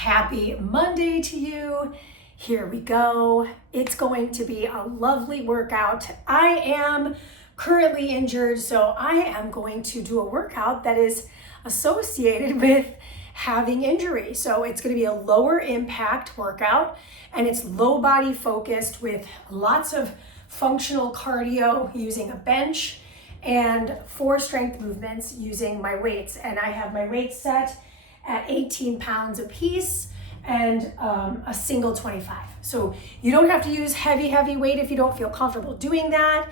Happy Monday to you. Here we go. It's going to be a lovely workout. I am currently injured, so I am going to do a workout that is associated with having injury. So it's going to be a lower impact workout, and it's low body focused with lots of functional cardio using a bench and 4 strength movements using my weights. And I have my weights set at 18 pounds a piece and a single 25. So you don't have to use heavy weight if you don't feel comfortable doing that.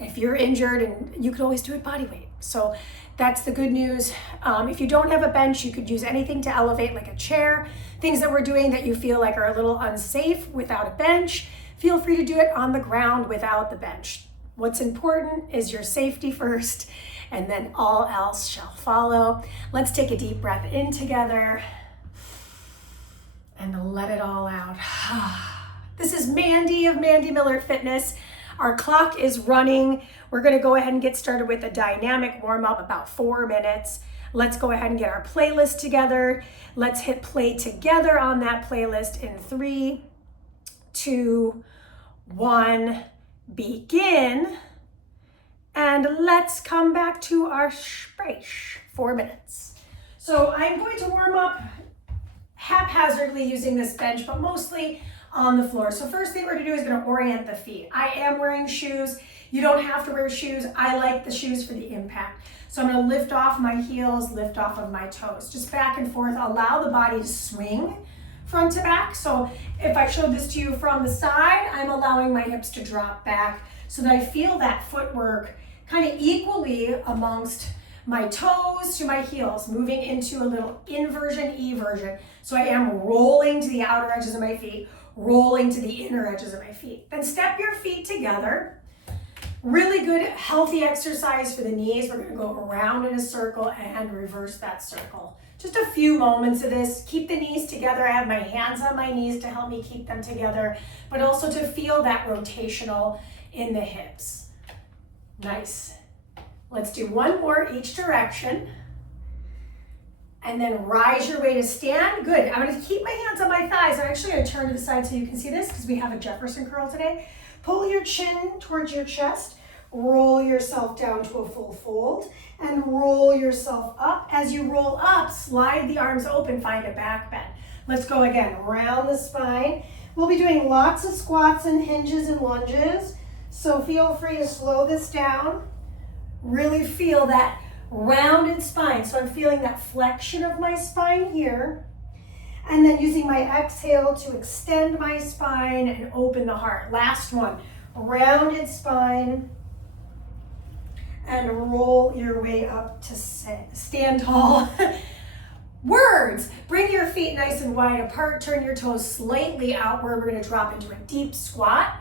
If you're injured, and you could always do it body weight. So that's the good news. If you don't have a bench, you could use anything to elevate, like a chair. Things that we're doing that you feel like are a little unsafe without a bench, feel free to do it on the ground without the bench. What's important is your safety first, and then all else shall follow. Let's take a deep breath in together and let it all out. This is Mandee of Mandee Miller Fitness. Our clock is running. We're gonna go ahead and get started with a dynamic warm-up, about 4 minutes. Let's go ahead and get our playlist together. Let's hit play together on that playlist in 3, 2, 1, begin. And let's come back to our space, 4 minutes. So I'm going to warm up haphazardly using this bench, but mostly on the floor. So first thing we're gonna do is gonna orient the feet. I am wearing shoes. You don't have to wear shoes. I like the shoes for the impact. So I'm gonna lift off my heels, lift off of my toes, just back and forth. Allow the body to swing front to back. So if I showed this to you from the side, I'm allowing my hips to drop back so that I feel that footwork kind of equally amongst my toes to my heels, moving into a little inversion, eversion. So I am rolling to the outer edges of my feet, rolling to the inner edges of my feet. Then step your feet together. Really good, healthy exercise for the knees. We're gonna go around in a circle and reverse that circle. Just a few moments of this. Keep the knees together. I have my hands on my knees to help me keep them together, but also to feel that rotational in the hips. Nice. Let's do one more each direction. And then rise your way to stand. Good. I'm going to keep my hands on my thighs. I'm actually going to turn to the side so you can see this because we have a Jefferson curl today. Pull your chin towards your chest. Roll yourself down to a full fold and roll yourself up. As you roll up, slide the arms open, find a back bend. Let's go again. Round the spine. We'll be doing lots of squats and hinges and lunges. So feel free to slow this down. Really feel that rounded spine. So I'm feeling that flexion of my spine here. And then using my exhale to extend my spine and open the heart. Last one, rounded spine. And roll your way up to stand tall. Words. Bring your feet nice and wide apart. Turn your toes slightly outward. We're going to drop into a deep squat.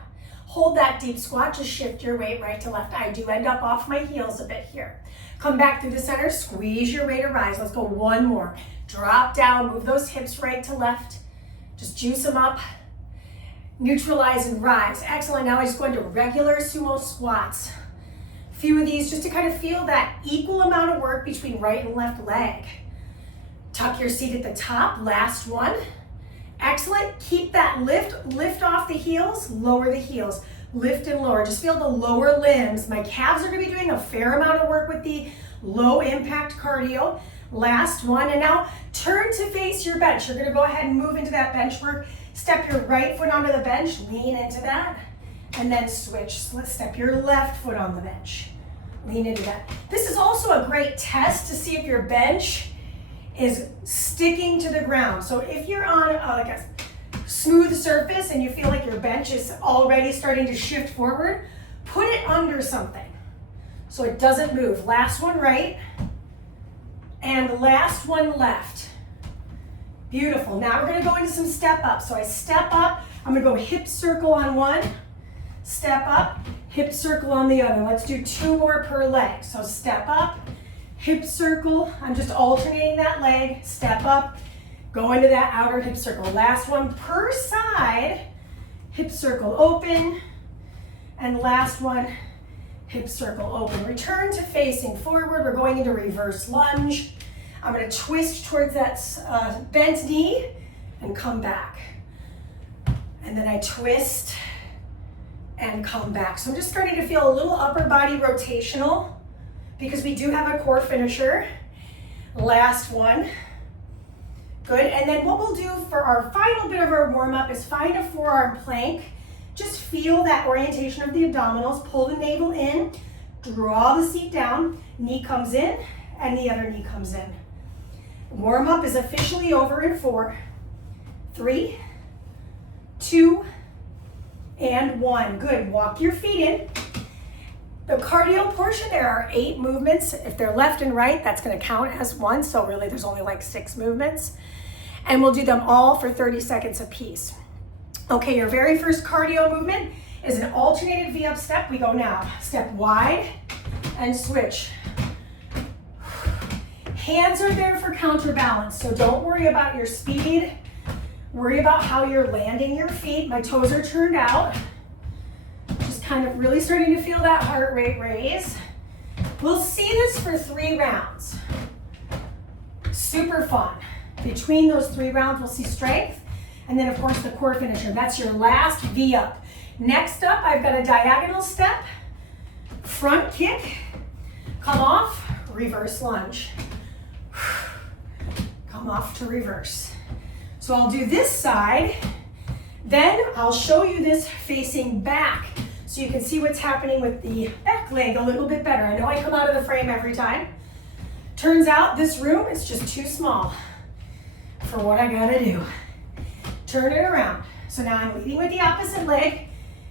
Hold that deep squat, just shift your weight right to left. I do end up off my heels a bit here. Come back through the center, squeeze your way to rise. Let's go one more. Drop down, move those hips right to left. Just juice them up. Neutralize and rise. Excellent, now I just go into regular sumo squats. A few of these just to kind of feel that equal amount of work between right and left leg. Tuck your seat at the top, last one. Excellent, keep that lift off the heels, lower the heels, lift and lower. Just feel the lower limbs. My calves are gonna be doing a fair amount of work with the low impact cardio. Last one, and now turn to face your bench. You're gonna go ahead and move into that bench work. Step your right foot onto the bench, lean into that, and then switch. So let's step your left foot on the bench. Lean into that. This is also a great test to see if your bench is sticking to the ground. So if you're on like a smooth surface and you feel like your bench is already starting to shift forward, put it under something so it doesn't move. Last one right, and last one left. Beautiful. Now we're gonna go into some step up. So I step up, I'm gonna go hip circle on one, step up, hip circle on the other. Let's do 2 more per leg. So step up, hip circle, I'm just alternating that leg, step up, go into that outer hip circle. Last one per side, hip circle open, and last one, hip circle open. Return to facing forward, we're going into reverse lunge. I'm gonna twist towards that bent knee, and come back. And then I twist and come back. So I'm just starting to feel a little upper body rotational because we do have a core finisher. Last one. Good, and then what we'll do for our final bit of our warm-up is find a forearm plank. Just feel that orientation of the abdominals, pull the navel in, draw the seat down, knee comes in, and the other knee comes in. Warm-up is officially over in 4, 3, 2, and 1. Good, walk your feet in. The cardio portion, there are 8 movements. If they're left and right, that's gonna count as 1, so really there's only like 6 movements. And we'll do them all for 30 seconds apiece. Okay, your very first cardio movement is an alternated V-up step. We go now. Step wide and switch. Hands are there for counterbalance, so don't worry about your speed. Worry about how you're landing your feet. My toes are turned out. Just kind of really starting to feel that heart rate raise. We'll see this for 3 rounds. Super fun. Between those 3 rounds, we'll see strength. And then, of course, the core finisher. That's your last V-up. Next up, I've got a diagonal step, front kick, come off, reverse lunge. Come off to reverse. So I'll do this side, then I'll show you this facing back so you can see what's happening with the back leg a little bit better. I know I come out of the frame every time. Turns out this room is just too small for what I gotta do. Turn it around. So now I'm leading with the opposite leg,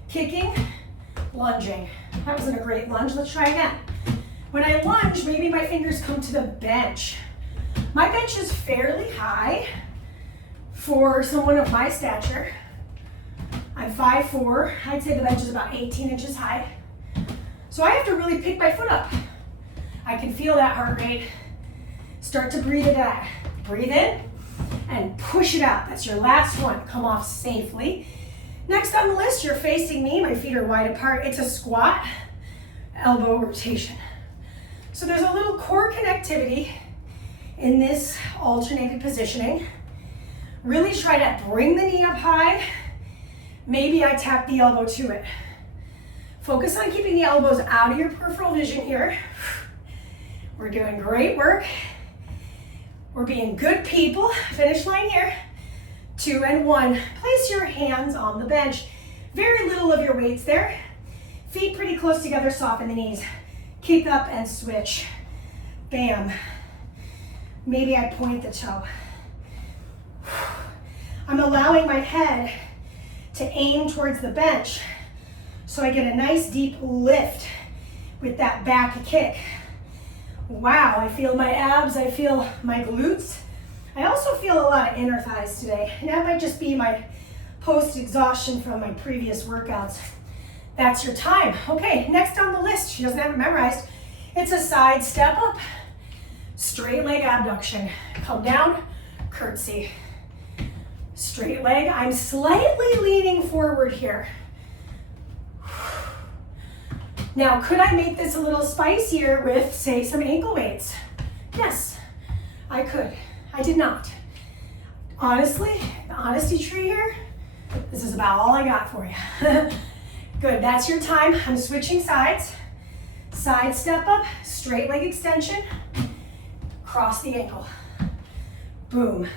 kicking, lunging. That wasn't a great lunge, let's try again. When I lunge, maybe my fingers come to the bench. My bench is fairly high for someone of my stature. I'm 5'4", I'd say the bench is about 18 inches high. So I have to really pick my foot up. I can feel that heart rate. Start to breathe it out. Breathe in and push it out. That's your last one. Come off safely. Next on the list, you're facing me. My feet are wide apart. It's a squat, elbow rotation. So there's a little core connectivity in this alternated positioning. Really try to bring the knee up high. Maybe I tap the elbow to it. Focus on keeping the elbows out of your peripheral vision here. We're doing great work. We're being good people. Finish line here. 2 and 1. Place your hands on the bench. Very little of your weight's there. Feet pretty close together, soften the knees. Kick up and switch. Bam. Maybe I point the toe. I'm allowing my head to aim towards the bench so I get a nice deep lift with that back kick. Wow, I feel my abs, I feel my glutes. I also feel a lot of inner thighs today. And that might just be my post-exhaustion from my previous workouts. That's your time. Okay, next on the list, she doesn't have it memorized. It's a side step up, straight leg abduction. Come down, curtsy. Straight leg, I'm slightly leaning forward here. Now, could I make this a little spicier with, say, some ankle weights? Yes, I could. I did not. Honestly, the honesty tree here, this is about all I got for you. Good, that's your time. I'm switching sides. Side step up, straight leg extension, cross the ankle. Boom.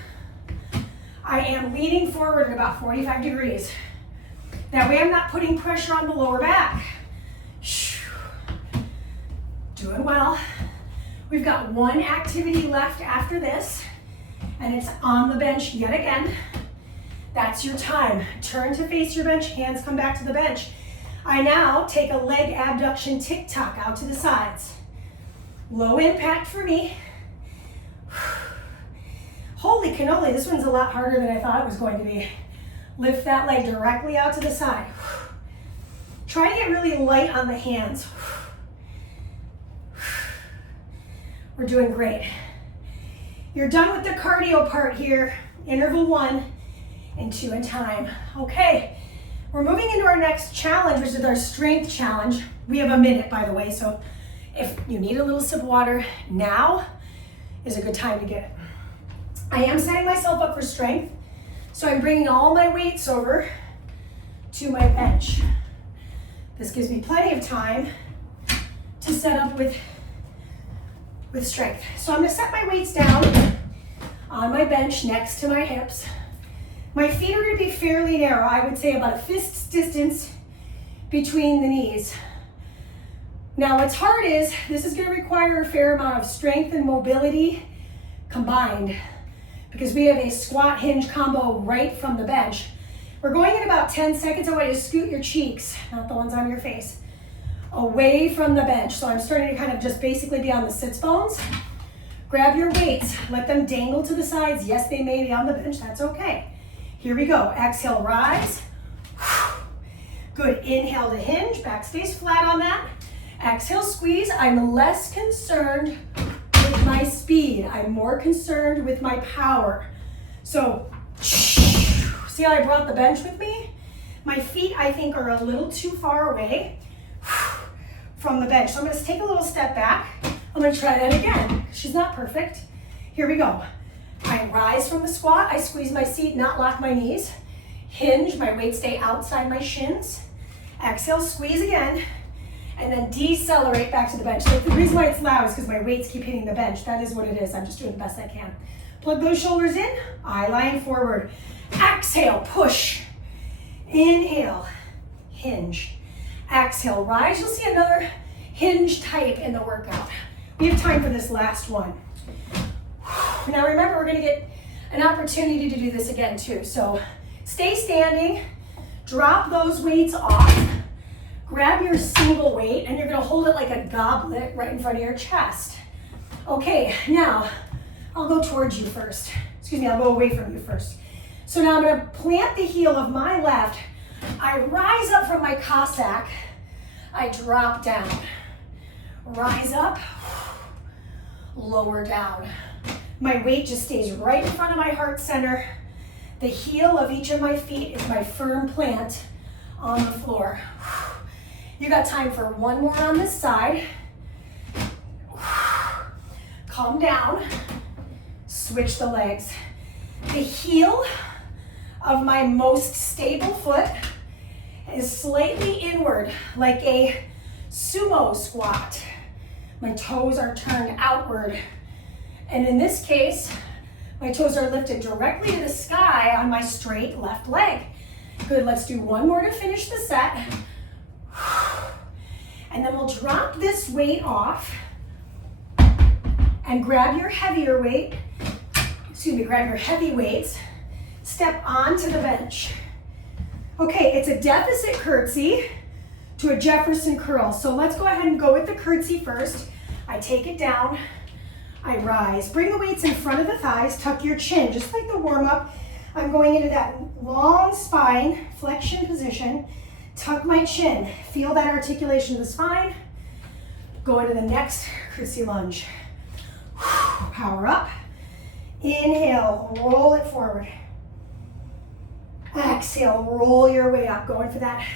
I am leaning forward at about 45 degrees. That way I'm not putting pressure on the lower back. Doing well. We've got one activity left after this, and it's on the bench yet again. That's your time. Turn to face your bench, hands come back to the bench. I now take a leg abduction tick-tock out to the sides. Low impact for me. Holy cannoli, this one's a lot harder than I thought it was going to be. Lift that leg directly out to the side. Try to get really light on the hands. We're doing great. You're done with the cardio part here. Interval 1 and 2 in time. Okay, we're moving into our next challenge, which is our strength challenge. We have a minute, by the way, so if you need a little sip of water, now is a good time to get it. I am setting myself up for strength. So I'm bringing all my weights over to my bench. This gives me plenty of time to set up with strength. So I'm gonna set my weights down on my bench next to my hips. My feet are gonna be fairly narrow. I would say about a fist's distance between the knees. Now what's hard is, this is gonna require a fair amount of strength and mobility combined, because we have a squat hinge combo right from the bench. We're going in about 10 seconds. I want you to scoot your cheeks, not the ones on your face, away from the bench. So I'm starting to kind of just basically be on the sits bones. Grab your weights, let them dangle to the sides. Yes, they may be on the bench, that's okay. Here we go, exhale, rise. Good, inhale to hinge, back stays flat on that. Exhale, squeeze. I'm less concerned with my speed. I'm more concerned with my power. So, see how I brought the bench with me? My feet, I think, are a little too far away from the bench. So I'm gonna take a little step back. I'm gonna try that again. She's not perfect. Here we go. I rise from the squat. I squeeze my seat, not lock my knees. Hinge, my weights stay outside my shins. Exhale, squeeze again. And then decelerate back to the bench. So the reason why it's loud is because my weights keep hitting the bench. That is what it is. I'm just doing the best I can. Plug those shoulders in, eye line forward. Exhale, push. Inhale, hinge. Exhale, rise. You'll see another hinge type in the workout. We have time for this last one. Now remember, we're gonna get an opportunity to do this again too. So stay standing, drop those weights off, grab your single weight, and you're gonna hold it like a goblet right in front of your chest. Okay, now I'll go towards you first. Excuse me, I'll go away from you first. So now I'm gonna plant the heel of my left. I rise up from my Cossack. I drop down. Rise up, lower down. My weight just stays right in front of my heart center. The heel of each of my feet is my firm plant on the floor. You got time for one more on this side. Calm down. Switch the legs. The heel of my most stable foot is slightly inward, like a sumo squat. My toes are turned outward. And in this case, my toes are lifted directly to the sky on my straight left leg. Good, let's do one more to finish the set. And then we'll drop this weight off and grab your heavier weight, grab your heavy weights, step onto the bench. Okay, it's a deficit curtsy to a Jefferson curl. So let's go ahead and go with the curtsy first. I take it down, I rise. Bring the weights in front of the thighs, tuck your chin, just like the warm up. I'm going into that long spine, flexion position, tuck my chin. Feel that articulation of the spine. Go into the next curtsy lunge. Power up. Inhale, roll it forward. Exhale, roll your way up, going for that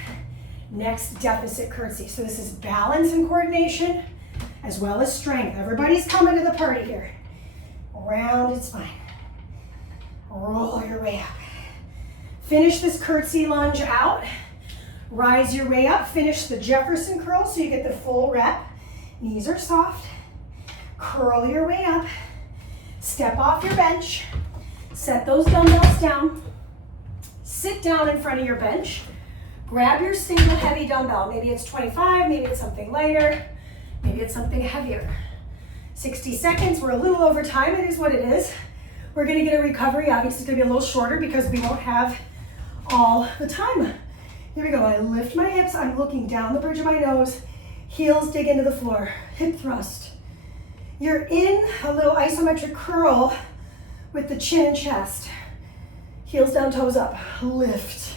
next deficit curtsy. So this is balance and coordination as well as strength. Everybody's coming to the party here. Rounded spine. Roll your way up. Finish this curtsy lunge out. Rise your way up. Finish the Jefferson curl so you get the full rep. Knees are soft. Curl your way up. Step off your bench. Set those dumbbells down. Sit down in front of your bench. Grab your single heavy dumbbell. Maybe it's 25, maybe it's something lighter, maybe it's something heavier. 60 seconds, we're a little over time, it is what it is. We're gonna get a recovery. Obviously it's gonna be a little shorter because we won't have all the time. Here we go, I lift my hips, I'm looking down the bridge of my nose, heels dig into the floor, hip thrust. You're in a little isometric curl with the chin and chest. Heels down, toes up, lift.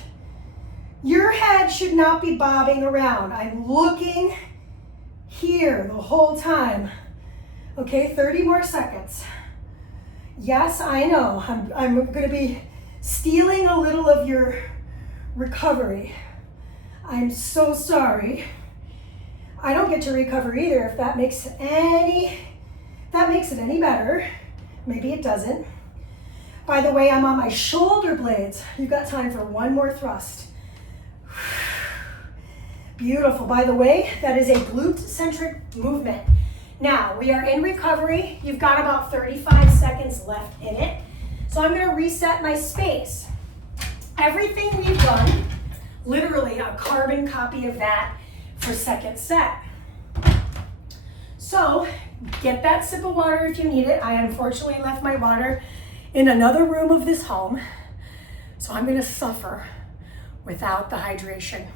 Your head should not be bobbing around. I'm looking here the whole time. Okay, 30 more seconds. Yes, I know, I'm gonna be stealing a little of your recovery. I'm so sorry. I don't get to recover either if that makes it any better. Maybe it doesn't. By the way, I'm on my shoulder blades. You've got time for one more thrust. Beautiful. By the way, that is a glute-centric movement. Now, we are in recovery. You've got about 35 seconds left in it. So I'm going to reset my space. Everything we've done, literally a carbon copy of that for second set. So get that sip of water if you need it. I unfortunately left my water in another room of this home, so I'm going to suffer without the hydration.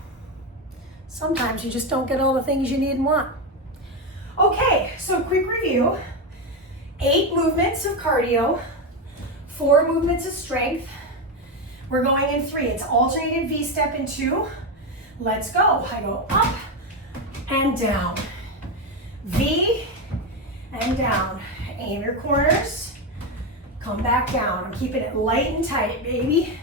Sometimes you just don't get all the things you need and want. Okay, so quick review. 8 movements of cardio, 4 movements of strength. We're going in 3. It's alternated V-step in 2. Let's go. I go up and down. V and down. Aim your corners. Come back down. I'm keeping it light and tight, baby.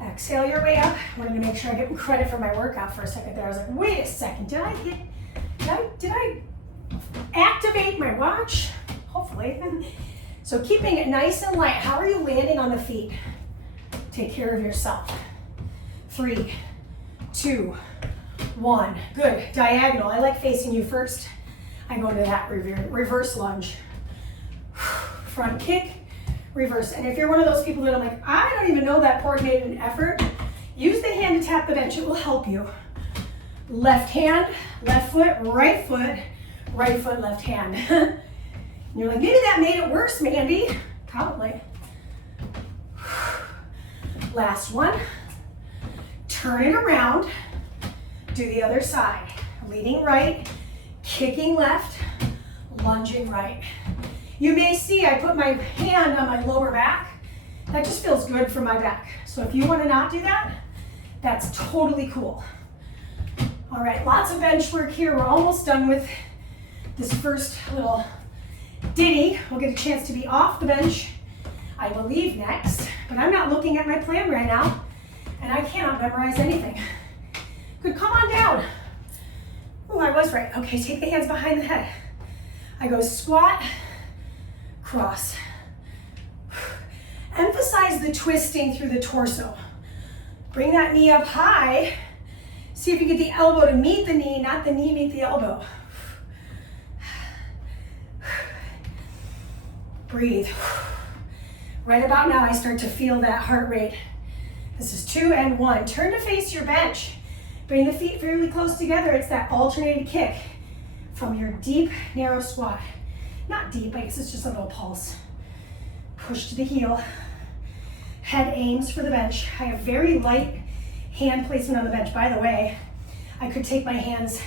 Exhale your way up. I wanted to make sure I get credit for my workout for a second there. I was like, wait a second, did I activate my watch? Hopefully. So keeping it nice and light. How are you landing on the feet? Take care of yourself. 3, 2, 1. Good. Diagonal. I like facing you first. I go into that reverse lunge. Front kick, reverse. And if you're one of those people that I'm like, I don't even know that coordinated effort, use the hand to tap the bench. It will help you. Left hand, left foot, right foot, left hand. And you're like, maybe that made it worse, Mandee. Probably. Last one. Turn it around. Do the other side. Leading right, kicking left, lunging right. You may see I put my hand on my lower back. That just feels good for my back. So if you want to not do that, that's totally cool. All right, lots of bench work here. We're almost done with this first little ditty. We'll get a chance to be off the bench, I believe, next. But I'm not looking at my plan right now, and I cannot memorize anything. Good, come on down. Oh, I was right. Okay, take the hands behind the head. I go squat, cross. Emphasize the twisting through the torso. Bring that knee up high. See if you get the elbow to meet the knee, not the knee meet the elbow. Breathe. Right about now, I start to feel that heart rate. This is 2 and 1. Turn to face your bench. Bring the feet fairly close together. It's that alternated kick from your deep, narrow squat. Not deep, I guess it's just a little pulse. Push to the heel. Head aims for the bench. I have very light hand placement on the bench. By the way, I could take my hands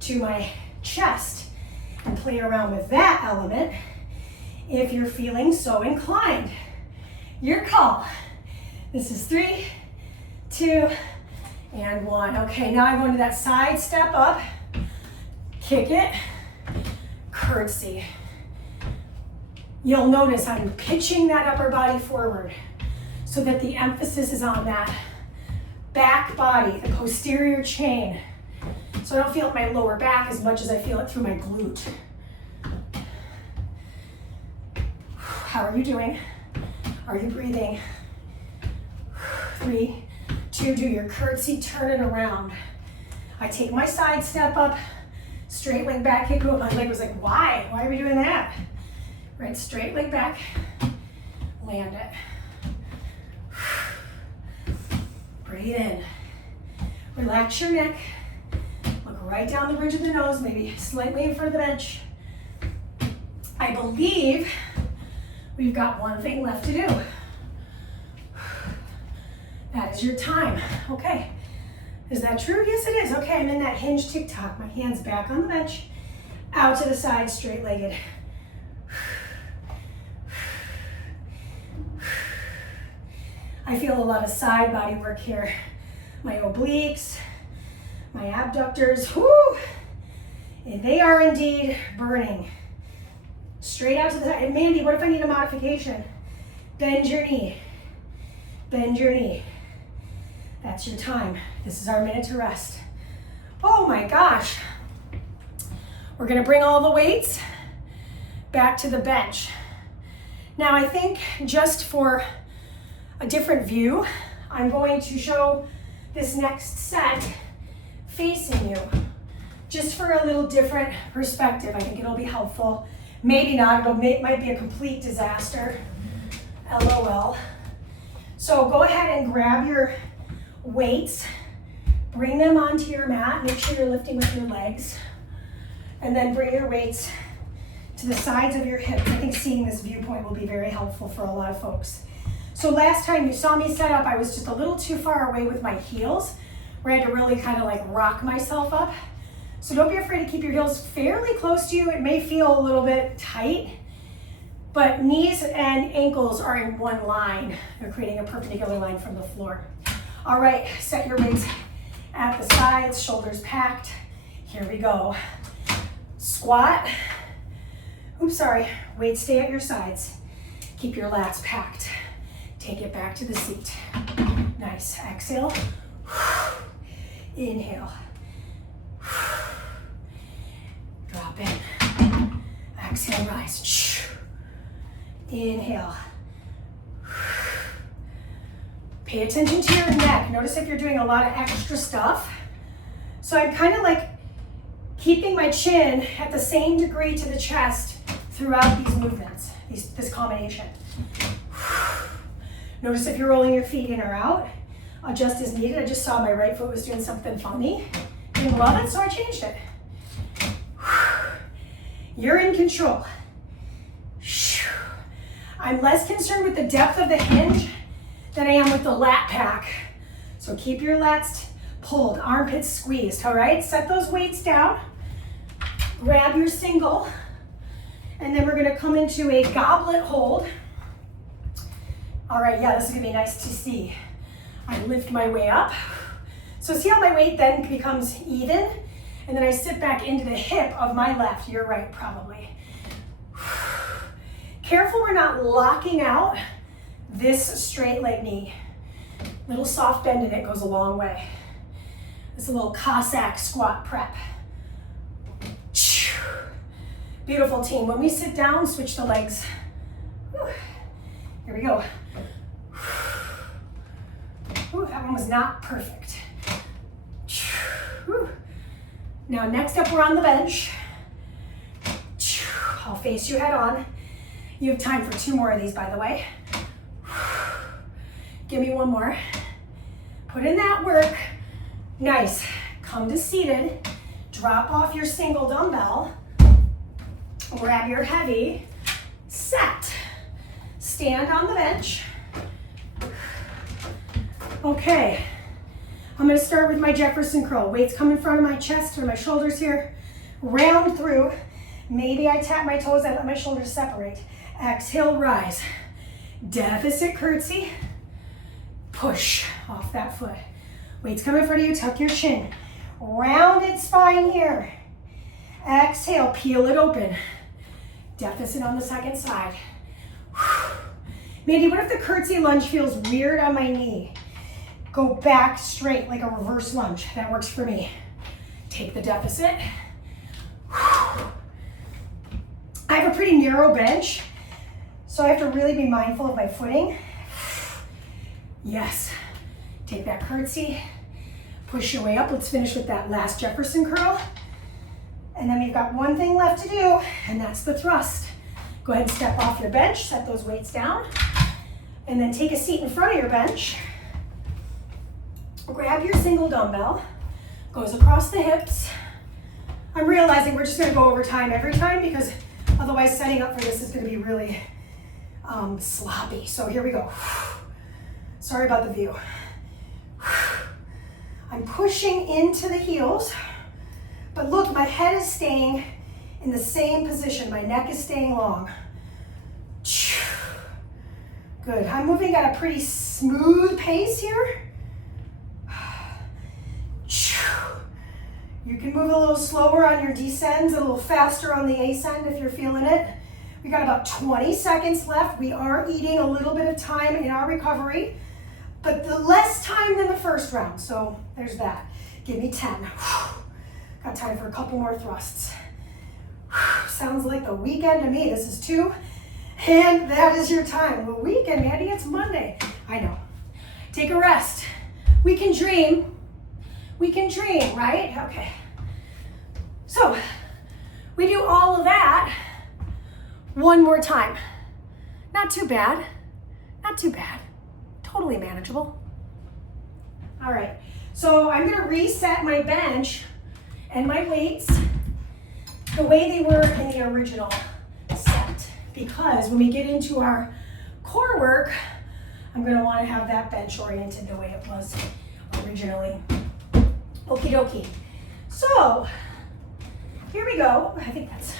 to my chest and play around with that element if you're feeling so inclined. Your call. This is 3, 2, and 1. Okay, now I go into that side step up. Kick it. Curtsy. You'll notice I'm pitching that upper body forward so that the emphasis is on that back body, the posterior chain. So I don't feel it in my lower back as much as I feel it through my glute. How are you doing? Are you breathing? 3, 2, do your curtsy, turn it around. I take my side step up, straight leg back kick. My leg was like, why? Why are we doing that? Right, straight leg back, land it. Breathe in. Relax your neck. Look right down the bridge of the nose, maybe slightly in front of the bench. I believe we've got one thing left to do. That is your time. Okay. Is that true? Yes, it is. Okay, I'm in that hinge tick-tock. My hands back on the bench, out to the side, straight-legged. I feel a lot of side body work here. My obliques, my abductors, whoo! And they are indeed burning. Straight out to the side. And Mandee, what if I need a modification? Bend your knee. Bend your knee. That's your time. This is our minute to rest. Oh my gosh. We're gonna bring all the weights back to the bench. Now I think just for a different view, I'm going to show this next set facing you, just for a little different perspective. I think it'll be helpful. Maybe not, it might be a complete disaster. LOL. So go ahead and grab your weights, bring them onto your mat, make sure you're lifting with your legs, and then bring your weights to the sides of your hips. I think seeing this viewpoint will be very helpful for a lot of folks. So last time you saw me set up, I was just a little too far away with my heels, where I had to really kind of like rock myself up. So don't be afraid to keep your heels fairly close to you. It may feel a little bit tight, but knees and ankles are in one line. They're creating a perpendicular line from the floor. All right, set your weights at the sides, shoulders packed. Here we go. Squat. Oops, sorry. Weights stay at your sides. Keep your lats packed. Take it back to the seat. Nice. Exhale. Inhale. Drop in. Exhale, rise. Inhale. Pay attention to your neck. Notice if you're doing a lot of extra stuff. So I'm kind of like keeping my chin at the same degree to the chest throughout these movements, this combination. Notice if you're rolling your feet in or out. Adjust as needed. I just saw my right foot was doing something funny. Didn't love it, so I changed it. You're in control. I'm less concerned with the depth of the hinge than I am with the lat pack. So keep your lats pulled, armpits squeezed, all right? Set those weights down. Grab your single, and then we're gonna come into a goblet hold. All right, yeah, this is gonna be nice to see. I lift my way up. So see how my weight then becomes even? And then I sit back into the hip of my left, your right probably. Careful we're not locking out this straight leg knee. Little soft bend in it goes a long way. It's a little Cossack squat prep. Beautiful team. When we sit down, switch the legs. Here we go. That one was not perfect. Now next up, we're on the bench. I'll face you head on. You have time for 2 more of these, by the way. Give me one more. Put in that work. Nice. Come to seated. Drop off your single dumbbell. Grab your heavy. Set. Stand on the bench. Okay. I'm going to start with my Jefferson curl. Weights come in front of my chest or my shoulders here. Round through. Maybe I tap my toes. I let my shoulders separate. Exhale, rise. Deficit curtsy. Push off that foot. Weights come in front of you. Tuck your chin. Rounded spine here. Exhale, peel it open. Deficit on the second side. Mandee, what if the curtsy lunge feels weird on my knee? Go back straight like a reverse lunge. That works for me. Take the deficit. I have a pretty narrow bench, so I have to really be mindful of my footing. Yes. Take that curtsy. Push your way up. Let's finish with that last Jefferson curl. And then we've got one thing left to do, and that's the thrust. Go ahead and step off your bench, set those weights down, and then take a seat in front of your bench. Grab your single dumbbell, goes across the hips. I'm realizing we're just gonna go over time every time because otherwise setting up for this is gonna be really sloppy. So here we go. Sorry about the view. I'm pushing into the heels, but look, my head is staying in the same position. My neck is staying long. Good, I'm moving at a pretty smooth pace here. You can move a little slower on your descends, a little faster on the ascend if you're feeling it. We got about 20 seconds left. We are eating a little bit of time in our recovery, but the less time than the first round. So there's that. Give me 10. Got time for a couple more thrusts. Sounds like the weekend to me. This is 2 And that is your time. Well, weekend, Mandee, it's Monday. I know. Take a rest. We can dream. We can dream, right? Okay. So, we do all of that one more time. Not too bad. Not too bad. Totally manageable. All right. So, I'm going to reset my bench and my weights the way they were in the original set, because when we get into our core work, I'm going to want to have that bench oriented the way it was originally. Okie dokie. So here we go. I think that's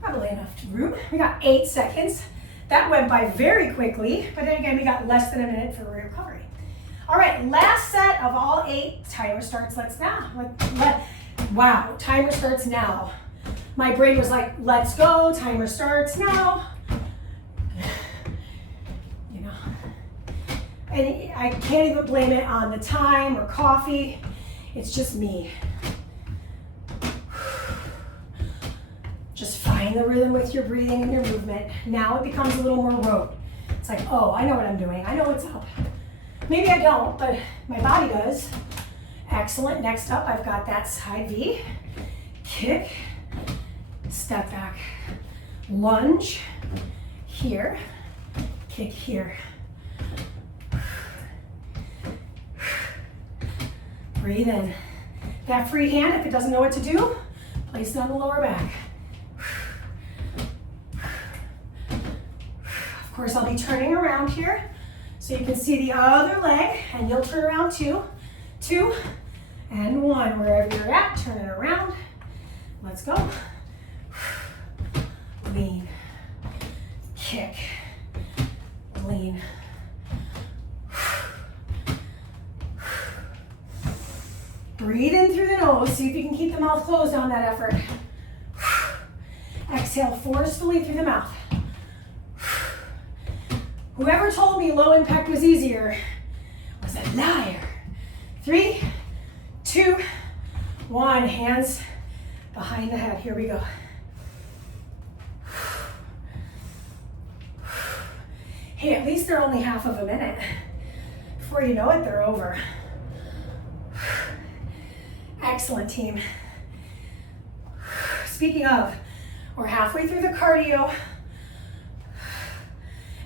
probably enough room. We got 8 seconds. That went by very quickly, but then again, we got less than a minute for recovery. All right, last set of all 8. Timer starts. Wow, timer starts now. My brain was like, let's go, timer starts now. You know, and I can't even blame it on the time or coffee. It's just me. Just find the rhythm with your breathing and your movement. Now it becomes a little more rote. It's like, oh, I know what I'm doing. I know what's up. Maybe I don't, but my body does. Excellent. Next up, I've got that side V. Kick, step back, lunge, here, kick here. Breathe in. That free hand, if it doesn't know what to do, place it on the lower back. Of course, I'll be turning around here so you can see the other leg, and you'll turn around too. 2 and 1. Wherever you're at, turn it around. Let's go. Lean, kick, lean. Breathe in through the nose. See if you can keep the mouth closed on that effort. Exhale forcefully through the mouth. Whoever told me low impact was easier was a liar. 3, 2, 1. Hands behind the head. Here we go. Hey, at least they're only half of a minute. Before you know it, they're over. Excellent, team. Speaking of, we're halfway through the cardio,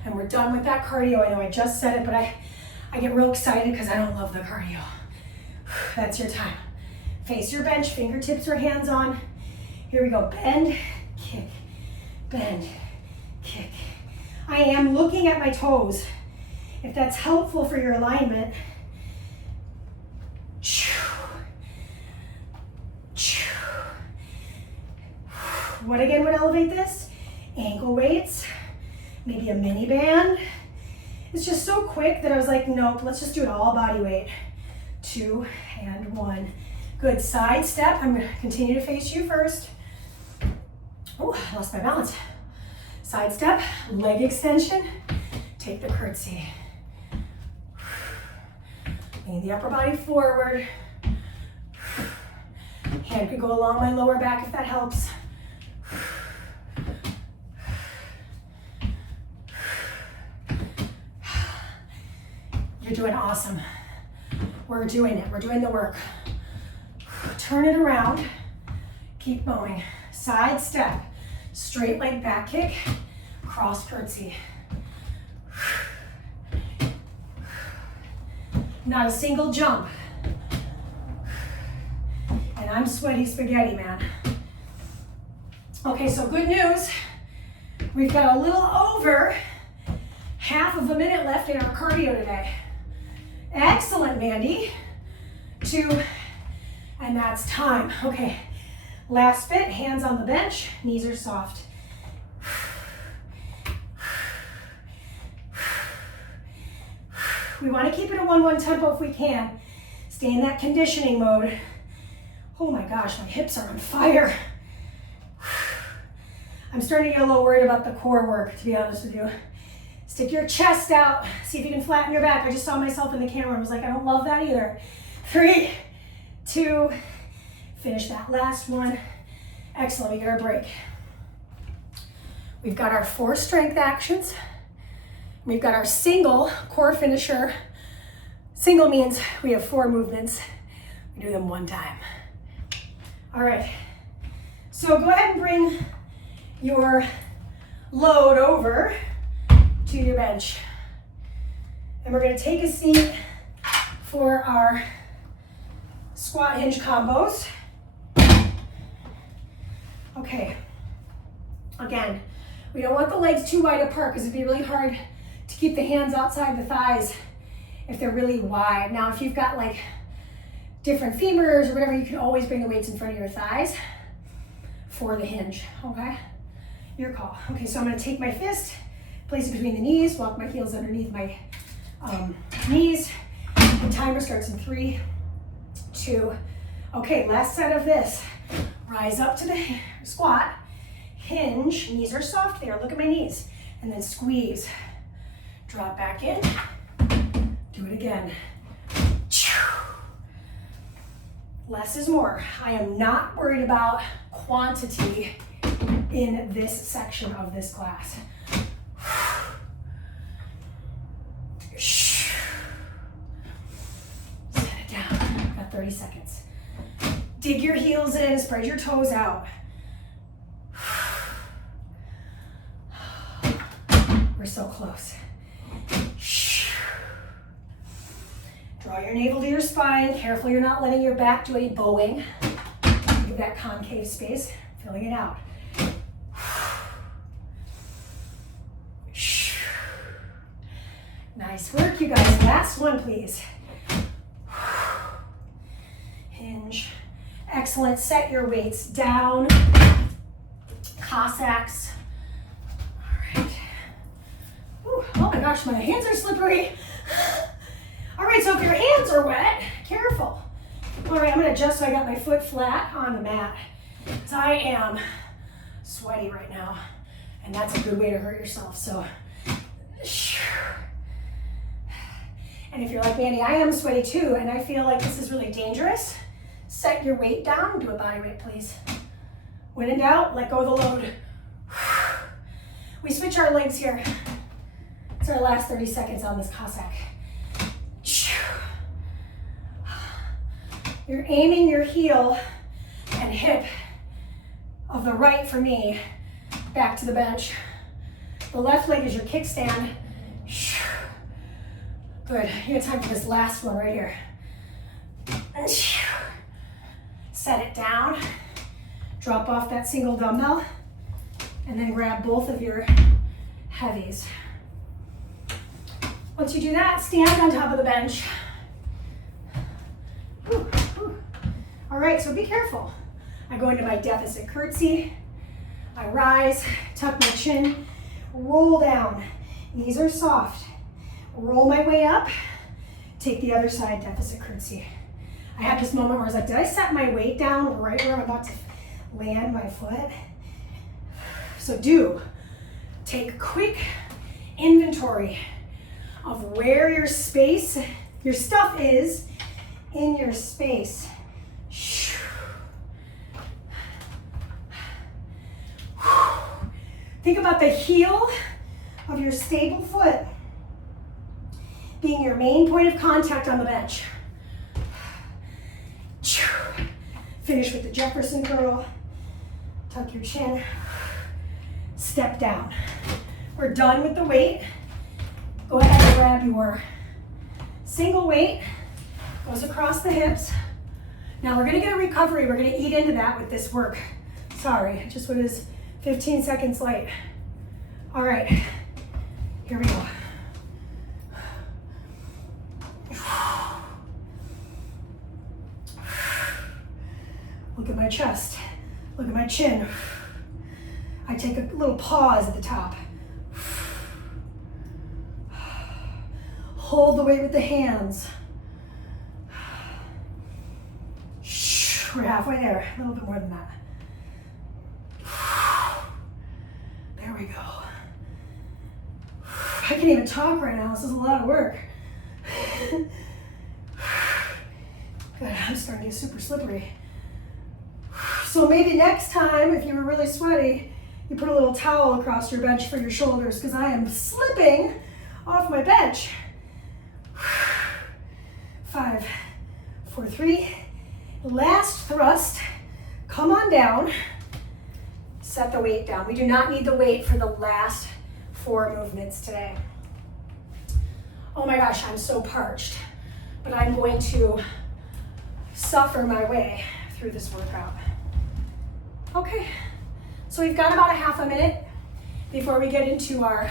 and we're done with that cardio. I know I just said it, but I get real excited because I don't love the cardio. That's your time. Face your bench, fingertips or hands on. Here we go. Bend, kick, bend, kick. I am looking at my toes. If that's helpful for your alignment. What again would elevate this? Ankle weights, maybe a mini band. It's just so quick that I was like, nope, let's just do it all body weight. 2 and 1. Good. Side step. I'm going to continue to face you first. Oh, I lost my balance. Side step, leg extension, take the curtsy. Lean the upper body forward. Hand could go along my lower back if that helps. You're doing awesome. We're doing it. We're doing the work. Turn it around. Keep going. Side step. Straight leg back kick. Cross curtsy. Not a single jump. And I'm sweaty spaghetti, man. Okay, so good news. We've got a little over half of a minute left in our cardio today. Excellent, Mandee. 2, and that's time. Okay, last bit, hands on the bench, knees are soft. We want to keep it a 1-1 tempo if we can. Stay in that conditioning mode. Oh my gosh, my hips are on fire. I'm starting to get a little worried about the core work, to be honest with you. Stick your chest out. See if you can flatten your back. I just saw myself in the camera and was like, I don't love that either. 3, 2, finish that last one. Excellent, we get our break. We've got our 4 strength actions. We've got our single core finisher. Single means we have 4 movements. We do them 1 time. All right, so go ahead and bring your load over to your bench. And we're gonna take a seat for our squat hinge combos. Okay, again, we don't want the legs too wide apart because it'd be really hard to keep the hands outside the thighs if they're really wide. Now, if you've got like different femurs or whatever, you can always bring the weights in front of your thighs for the hinge, okay? Your call. Okay, so I'm gonna take my fist, place it between the knees, walk my heels underneath my knees. The timer starts in 3, 2. Okay, last set of this. Rise up to the squat, hinge, knees are soft there, look at my knees, and then squeeze. Drop back in, do it again. Less is more. I am not worried about quantity in this section of this class. Set it down, got 30 seconds. Dig your heels in, spread your toes out. We're so close. Draw your navel to your spine. Careful you're not letting your back do any bowing. Give that concave space, filling it out. Nice work, you guys. Last one, please. Hinge. Excellent. Set your weights down. Cossacks. All right. Ooh, oh my gosh, my hands are slippery. All right, so if your hands are wet, careful. All right, I'm gonna adjust so I got my foot flat on the mat. Because I am sweaty right now, and that's a good way to hurt yourself, so. And if you're like Mandee, I am sweaty too, and I feel like this is really dangerous. Set your weight down, do a body weight, please. When in doubt, let go of the load. We switch our legs here. It's our last 30 seconds on this Cossack. You're aiming your heel and hip of the right, for me, back to the bench. The left leg is your kickstand. Good, you have time for this last one right here. Set it down, drop off that single dumbbell, and then grab both of your heavies. Once you do that, stand on top of the bench. All right, so be careful. I go into my deficit curtsy. I rise, tuck my chin, roll down. Knees are soft. Roll my way up, take the other side, deficit curtsy. I had this moment where I was like, did I set my weight down right where I'm about to land my foot? So take quick inventory of where your space, your stuff is in your space. Think about the heel of your stable foot being your main point of contact on the bench. Finish with the Jefferson curl. Tuck your chin. Step down. We're done with the weight. Go ahead and grab your single weight. Goes across the hips. Now we're gonna get a recovery. We're gonna eat into that with this work. Sorry, just was 15 seconds late. All right, here we go. Look at my chest, look at my chin. I take a little pause at the top. Hold the weight with the hands. We're halfway there, a little bit more than that. There we go. I can't even talk right now, this is a lot of work. Good, I'm starting to get super slippery. So maybe next time, if you were really sweaty, you put a little towel across your bench for your shoulders because I am slipping off my bench. 5, 4, 3. Last thrust. Come on down. Set the weight down. We do not need the weight for the last 4 movements today. Oh my gosh, I'm so parched, but I'm going to suffer my way through this workout. Okay, so we've got about a half a minute before we get into our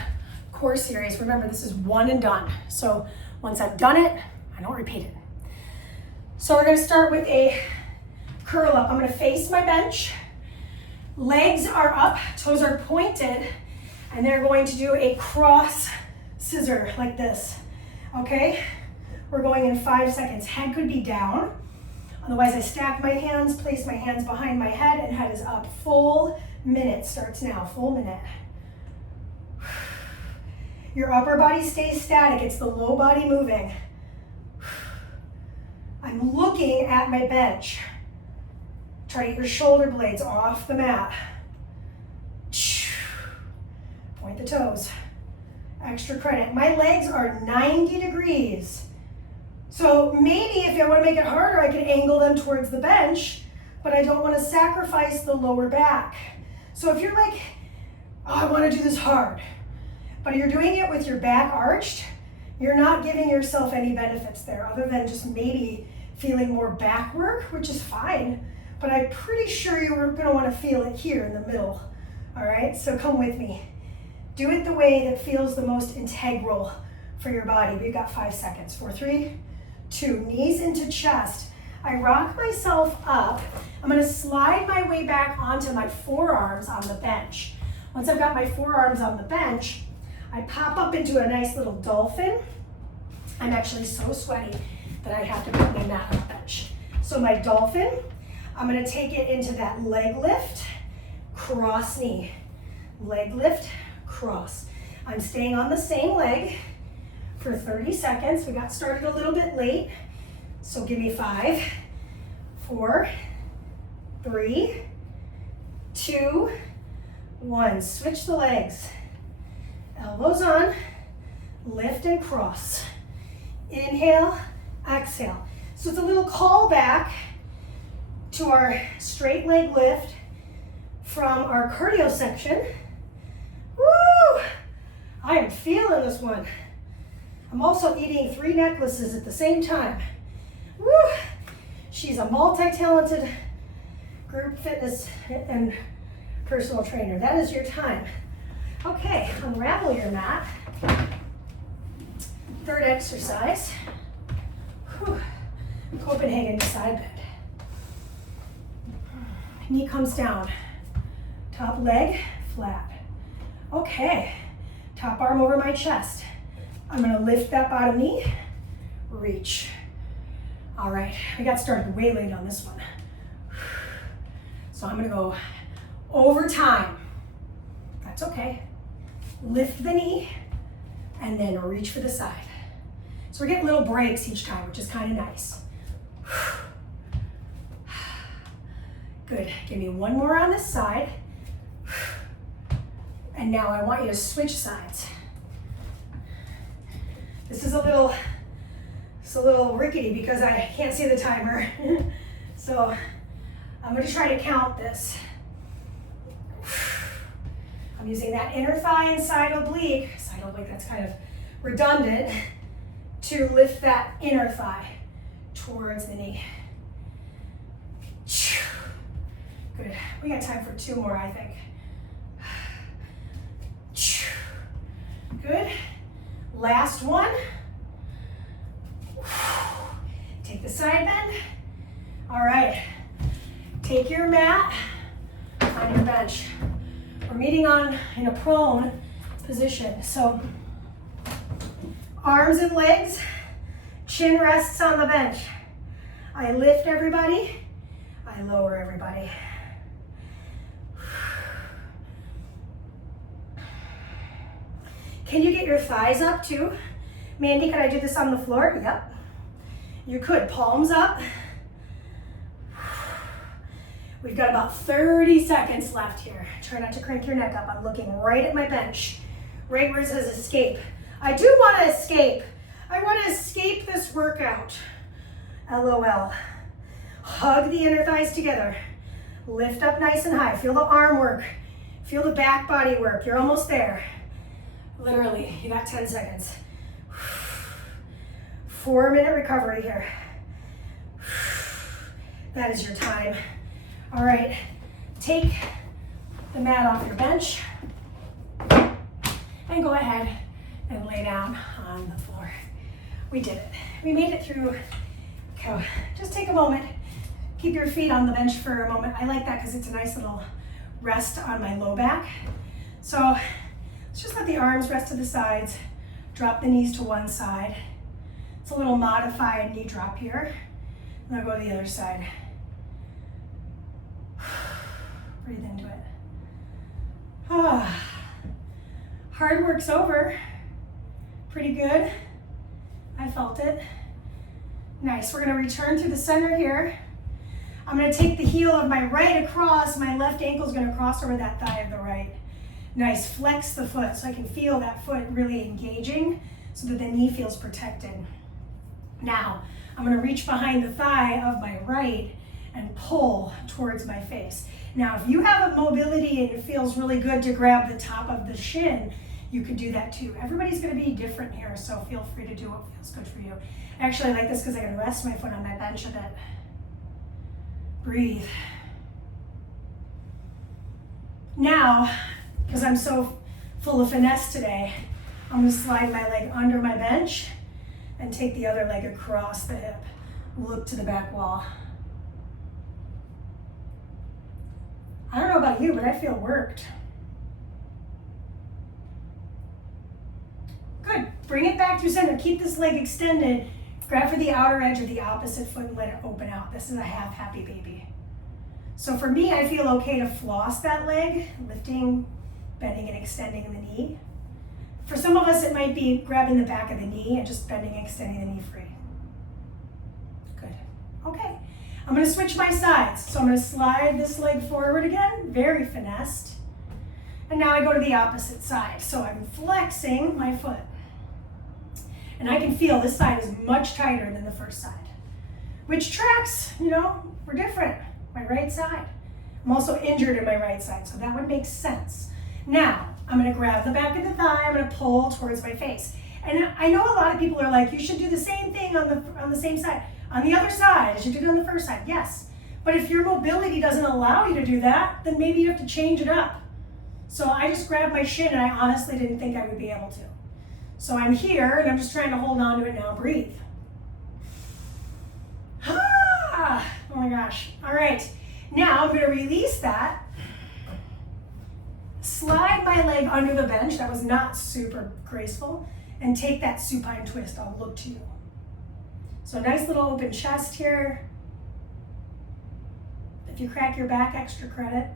core series. Remember, this is one and done. So once I've done it, I don't repeat it. So we're gonna start with a curl up. I'm gonna face my bench. Legs are up, toes are pointed, and they're going to do a cross scissor like this, okay? We're going in 5 seconds. Head could be down. Otherwise, I stack my hands, place my hands behind my head, and head is up. Full minute starts now, full minute. Your upper body stays static. It's the low body moving. I'm looking at my bench. Try to get your shoulder blades off the mat. Point the toes. Extra credit. My legs are 90 degrees. So maybe if I want to make it harder, I can angle them towards the bench, but I don't want to sacrifice the lower back. So if you're like, oh, I want to do this hard, but you're doing it with your back arched, you're not giving yourself any benefits there other than just maybe feeling more back work, which is fine. But I'm pretty sure you're gonna wanna feel it here in the middle, all right? So come with me. Do it the way that feels the most integral for your body. We've got 5 seconds. 4, 3, 2, knees into chest. I rock myself up. I'm gonna slide my way back onto my forearms on the bench. Once I've got my forearms on the bench, I pop up into a nice little dolphin. I'm actually so sweaty that I have to put my mat on the bench. So my dolphin, I'm gonna take it into that leg lift, cross knee. Leg lift, cross. I'm staying on the same leg for 30 seconds. We got started a little bit late, so give me 5, 4, 3, 2, 1. Switch the legs. Elbows on, lift and cross. Inhale, exhale. So it's a little callback to our straight leg lift from our cardio section. Woo! I am feeling this one. I'm also eating 3 necklaces at the same time. Woo! She's a multi-talented group fitness and personal trainer. That is your time. Okay, unravel your mat. Third exercise. Whew. Copenhagen side bend. Knee comes down. Top leg flat. Okay, top arm over my chest. I'm gonna lift that bottom knee, reach. All right, we got started way late on this one. So I'm gonna go over time. That's okay. Lift the knee and then reach for the side. So we're getting little breaks each time, which is kind of nice. Good, give me one more on this side. And now I want you to switch sides. This is a little rickety because I can't see the timer. So I'm gonna try to count this. I'm using that inner thigh and side oblique, that's kind of redundant, to lift that inner thigh towards the knee. Good, we got time for 2 more, I think. Good, last one. Take the side bend. All right, take your mat on your bench. We're meeting in a prone position. So arms and legs, chin rests on the bench. I lift everybody, I lower everybody. Can you get your thighs up too? Mandee, can I do this on the floor? Yep. You could, palms up. We've got about 30 seconds left here. Try not to crank your neck up. I'm looking right at my bench, right where it says escape. I do want to escape. I want to escape this workout. LOL. Hug the inner thighs together. Lift up nice and high. Feel the arm work. Feel the back body work. You're almost there. Literally, you got 10 seconds. 4-minute recovery here. That is your time. All right, take the mat off your bench and go ahead and lay down on the floor. We did it. We made it through. Okay, just take a moment. Keep your feet on the bench for a moment. I like that because it's a nice little rest on my low back. So let's just let the arms rest to the sides. Drop the knees to one side. It's a little modified knee drop here. And I'll go to the other side. Breathe into it. Hard work's over. Pretty good. I felt it. Nice. We're going to return through the center here. I'm going to take the heel of my right across. My left ankle is going to cross over that thigh of the right. Nice. Flex the foot so I can feel that foot really engaging so that the knee feels protected. Now, I'm going to reach behind the thigh of my right and pull towards my face. Now, if you have a mobility and it feels really good to grab the top of the shin, you could do that too. Everybody's going to be different here, so feel free to do what feels good for you. Actually, I like this because I can rest my foot on my bench a bit. Breathe. Now, because I'm so full of finesse today, I'm going to slide my leg under my bench and take the other leg across the hip. Look to the back wall. I don't know about you, but I feel worked. Good. Bring it back through center. Keep this leg extended. Grab for the outer edge of the opposite foot and let it open out. This is a half happy baby. So for me, I feel okay to floss that leg, lifting, bending and extending the knee. For some of us, it might be grabbing the back of the knee and just bending and extending the knee free. Good. Okay. I'm going to switch my sides. So I'm going to slide this leg forward again, very finessed. And now I go to the opposite side. So I'm flexing my foot. And I can feel this side is much tighter than the first side. Which tracks, we're different. My right side. I'm also injured in my right side, so that would make sense. Now, I'm going to grab the back of the thigh. I'm going to pull towards my face. And I know a lot of people are like, you should do the same thing on the same side. On the other side, as you did on the first side, yes. But if your mobility doesn't allow you to do that, then maybe you have to change it up. So I just grabbed my shin and I honestly didn't think I would be able to. So I'm here and I'm just trying to hold on to it now. Breathe. Oh my gosh. All right. Now I'm going to release that. Slide my leg under the bench. That was not super graceful. And take that supine twist. I'll look to you. So nice little open chest here. If you crack your back, extra credit.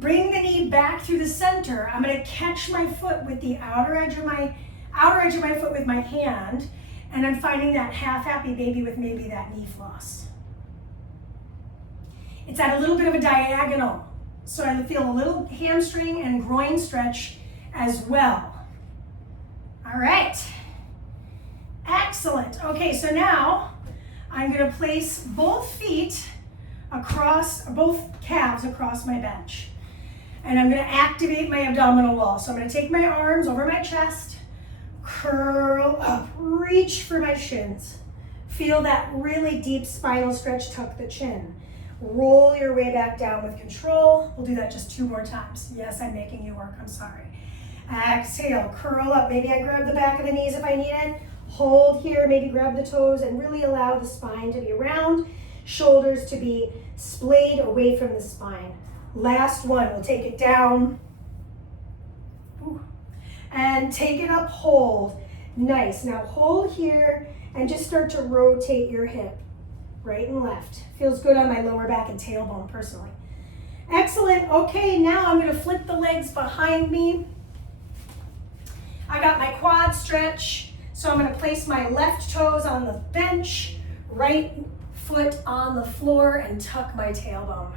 Bring the knee back through the center. I'm going to catch my foot with the outer edge of my foot with my hand, and I'm finding that half happy baby with maybe that knee floss. It's at a little bit of a diagonal, so I feel a little hamstring and groin stretch as well. All right. Excellent. Okay, so now I'm going to place both feet both calves across my bench. And I'm going to activate my abdominal wall. So I'm going to take my arms over my chest, curl up, reach for my shins. Feel that really deep spinal stretch, tuck the chin. Roll your way back down with control. We'll do that just 2 more times. Yes, I'm making you work, I'm sorry. Exhale, curl up. Maybe I grab the back of the knees if I need it. Hold here, maybe grab the toes and really allow the spine to be round, shoulders to be splayed away from the spine. Last one, we'll take it down. Ooh. And take it up, hold. Nice, now hold here and just start to rotate your hip, right and left. Feels good on my lower back and tailbone personally. Excellent, okay, now I'm gonna flip the legs behind me. I got my quad stretch, so I'm gonna place my left toes on the bench, right foot on the floor and tuck my tailbone.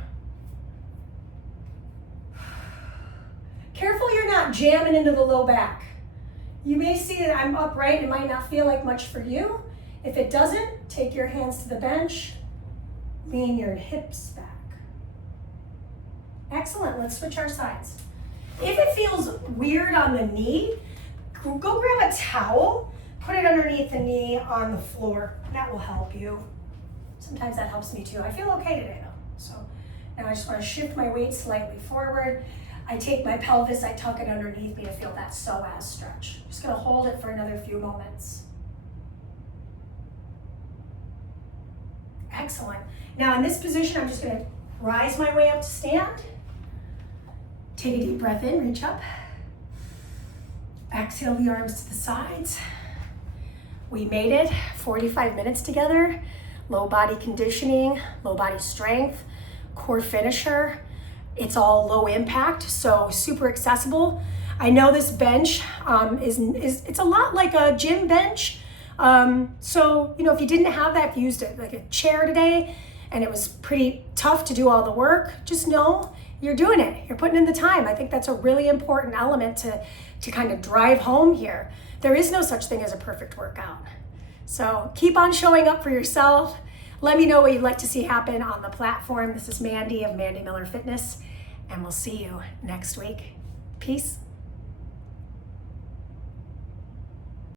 Careful you're not jamming into the low back. You may see that I'm upright. It might not feel like much for you. If it doesn't, take your hands to the bench. Lean your hips back. Excellent. Let's switch our sides. If it feels weird on the knee, go grab a towel, put it underneath the knee on the floor. That will help you. Sometimes that helps me too. I feel okay today though. So now I just want to shift my weight slightly forward. I take my pelvis, I tuck it underneath me to feel that psoas stretch. Just gonna hold it for another few moments. Excellent. Now in this position, I'm just gonna rise my way up to stand. Take a deep breath in, reach up. Exhale the arms to the sides. We made it, 45 minutes together. Low body conditioning, low body strength, core finisher. It's all low impact, so super accessible. I know this bench it's a lot like a gym bench. So, you know, if you didn't have that, if you used it like a chair today and it was pretty tough to do all the work, just know you're doing it. You're putting in the time. I think that's a really important element to kind of drive home here. There is no such thing as a perfect workout. So keep on showing up for yourself. Let me know what you'd like to see happen on the platform. This is Mandee of Mandee Miller Fitness, and we'll see you next week. Peace.